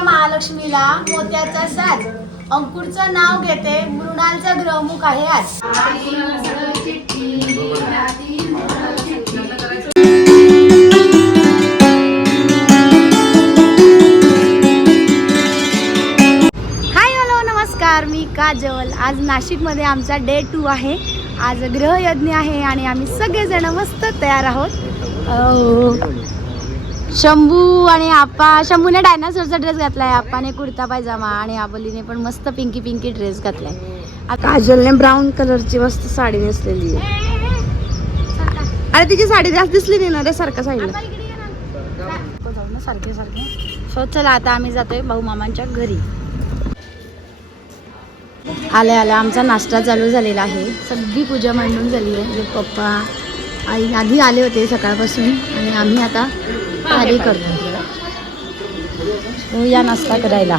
दुर्गा महालक्ष्मीला मोत्याचा साज. अंकुरचं नाव घेते, मृणालचा ग्रहमुख आहे आज. हाय हॅलो नमस्कार, मी काजल. आज नाशिकमध्ये आमचा डे 2 आहे. आज ग्रहयज्ञ आहे आणि आम्ही सगळेजण मस्त तयार आहोत. शंभू आणि आप्पा, शंभूने डायनासोरचा ड्रेस घातलाय, आप्पाने कुर्ता पायजामा आणि आबलीने पण मस्त पिंकी पिंकी ड्रेस घातलाय. काजलने ब्राऊन कलरची मस्त साडी नेसलेली आहे. अरे तिची साडी जास्त दिसली नाही ना रे, सारखा साईडला सारखे सारखे. सो चला आता आम्ही जातोय भाऊ मामांच्या घरी. आल्या आल्या आमचा नाश्ता चालू झालेला आहे. सगळी पूजा मांडून झाली आहे. पप्पा आई आधी आले होते सकाळपासून आणि आम्ही आता तयारी करतो. या नाश्ता करायला.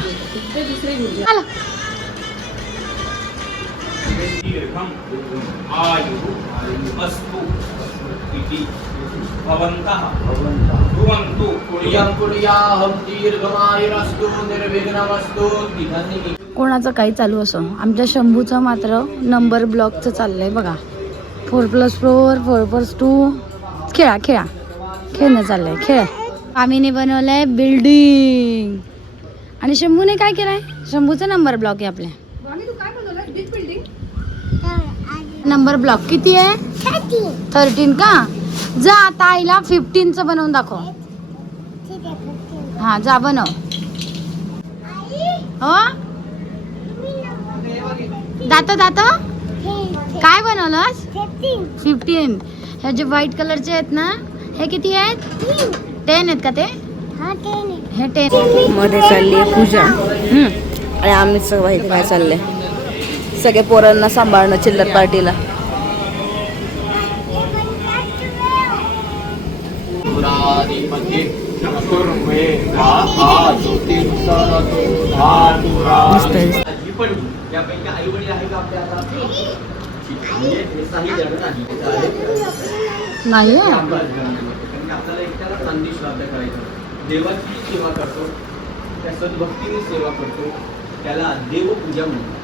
कोणाचं काही चालू असो, आमच्या शंभूचं मात्र नंबर ब्लॉकचं चाललंय बघा. 4+4 4+2 खेळा खेळा खेळणं चाललंय. खेळ. आम्हीने बनवलंय बिल्डिंग आणि शंभूने काय केलंय, शंभूचा नंबर ब्लॉक आहे आपल्या. नंबर ब्लॉक किती आहे? 13 का? जा आता आईला 15चं बनवून दाखव. हा जा बनव. हो दात दात काय बनवलंस? 15. हे जे व्हाईट कलरचे आहेत ना, हे किती आहेत? 10 आहेत का ते? हे 10 मध्ये चालली आहे पूजा. आणि आम्ही सगळं काय चाललंय, सगळे पोरांना सांभाळणं चिल्लर पार्टीला. नाही देवाची सेवा करतो, त्या सद्भक्तीने सेवा करतो, त्याला देवपूजा म्हणतो.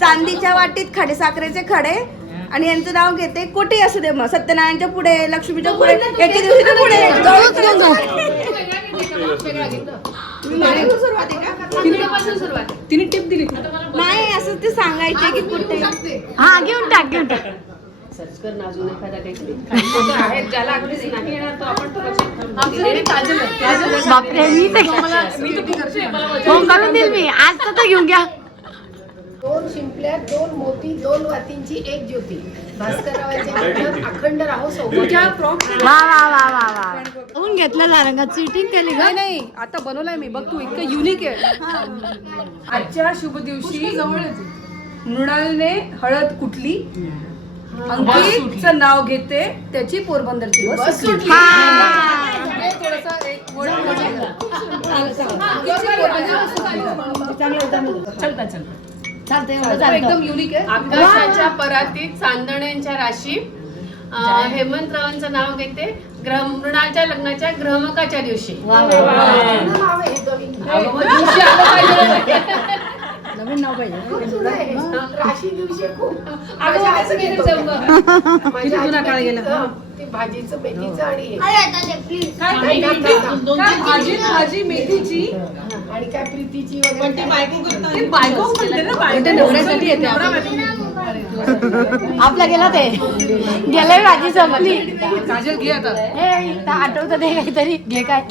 चांदीच्या वाटीत खडे साखरेचे खडे आणि यांचं नाव घेते कोठे असू दे मग सत्यनारायणच्या पुढे लक्ष्मीच्या पुढे याच्या दिवशीच्या पुढे तुम्ही माझ्याकडून सुरुवात आहे का तिने टिप दिली नाही असं ते सांगायचे की कुठे हा घेऊन टाक सर्च कर ना अजून एखादा काहीतरी ज्याला अगदीच नाही येणार तो आपण बापरे मी करून देईल मी आज तर घेऊन घ्या 2 शिंपल्या 2 मोती 2 वातींची 1 ज्योती भास्कररावांचे नंतर अखंड राहो सौभाग्य वा वा वा वा वा होऊन घेतलं झालं चीटिंग केली का नाही आता बनवलाय मी बघ तू इतकं युनिक आहे आजच्या शुभ दिवशी मृणालने हळद कुठली अंकितचं नाव घेते त्याची पोरबंदरची बस सुटली. थोडंसं एक एकदम युनिक आहे. आकाशाच्या परातीत चांदण्यांच्या राशी हेमंतरावांचं नाव घेते मृणालच्या लग्नाच्या ग्रहमकाच्या दिवशी नवीन नाव पाहिजे राशी दिवशी खूप भाजीचं मेथीचं आणि भाजी मेथीची आणि काय प्रीतीची वगैरे बायको नवऱ्यासाठी येते आपला गेला ते गेले भाजी संपली काजल घे आता आठवत ते काहीतरी घे काय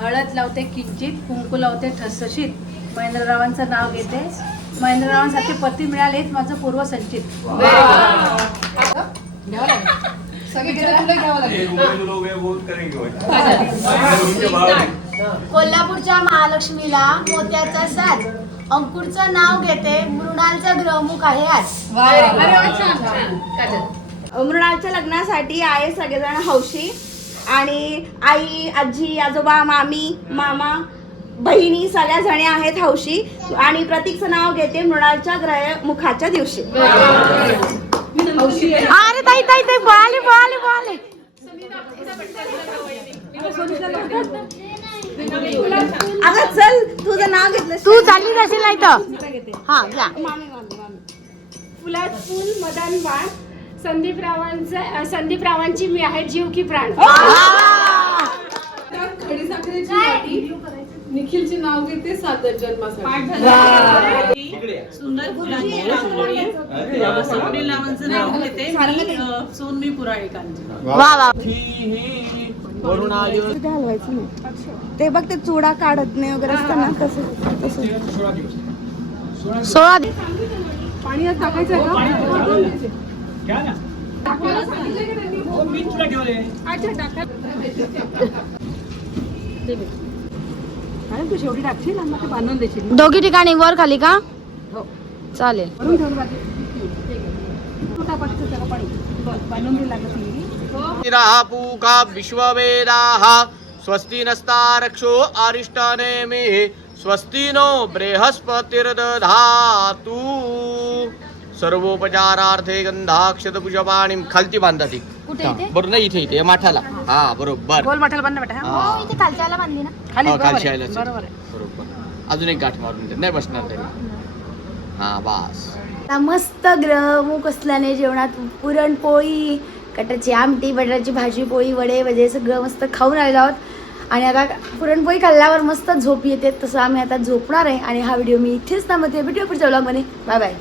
हळद लावते किंचित कुंकू लावते ठसठशीत महेंद्ररावांचं नाव घेते महेंद्ररावांसाठी पती मिळालेच माझं पूर्वसंचित कोल्हापूरच्या महालक्ष्मीला मोत्याचा साज अंकुरचं नाव घेते मृणालचं ग्रहमुख आहे आज मृणालच्या लग्नासाठी आहे सगळेजण हौशी आणि आई आजी आजोबा मामी मामा बहिणी सगळ्या जणी आहेत हौशी आणि प्रतीकचं नाव घेते मृणालच्या ग्रहमुखाच्या दिवशी अरे ताई ताई ताई पळाली पळाली पळाली अगं चल तुझं नाव घेतलं तू चालली जाशील नाही तर हा घ्या फुलात फुल मदान बाण संदीप रावांची मी आहे जीव की प्राण खडीसाखरेची वाटी निखिलचे नाव घेते सादर जन्मासाठी सुंदर फुलांची रांगोळी स्वप्नील रावांचं नाव घेते सोनमी पुराणिकांची वा वा हलवायचं नाही ते बघ ते चुडा काढत नाही वगैरे असतं ना तसं 16 पाणी टाकायचं तू शेवटी टाकशील आणि मग ते बांधून देशील दोघी ठिकाणी वर खाली का चालेल भरून ठेवून बाकी बांधून दिला पूका विश्ववेदाः स्वस्ति नस्तारक्षो अरिष्टनेमिः स्वस्ति नो बृहस्पतिर्दधातु सर्वोपचारार्थे गंधाक्षतपुष्पाणि खालती बांधा ती बरोबर नाही इथे इथे माठाला हा बरोबर गोल मठाला बांधणं बेटा इथे खालच्याला बांधली ना खाली खालची आयला बरोबर आहे बरोबर अजून एक गाठ मारून दे नाही बसणार तरी हा बस आता मस्त ग्रहमुख असल्याने जेवणात पुरणपोळी कटाची आमटी बटाट्याची भाजी पोळी वडे वगैरे सगळं मस्त खाऊन आलेलो आहोत आणि आता पुरणपोळी खाल्ल्यावर मस्त झोप येते तसं आम्ही आता झोपणार आहे आणि हा व्हिडिओ मी इथेच थांबवते भेटूया पुढच्या व्लॉगमध्ये बाय बाय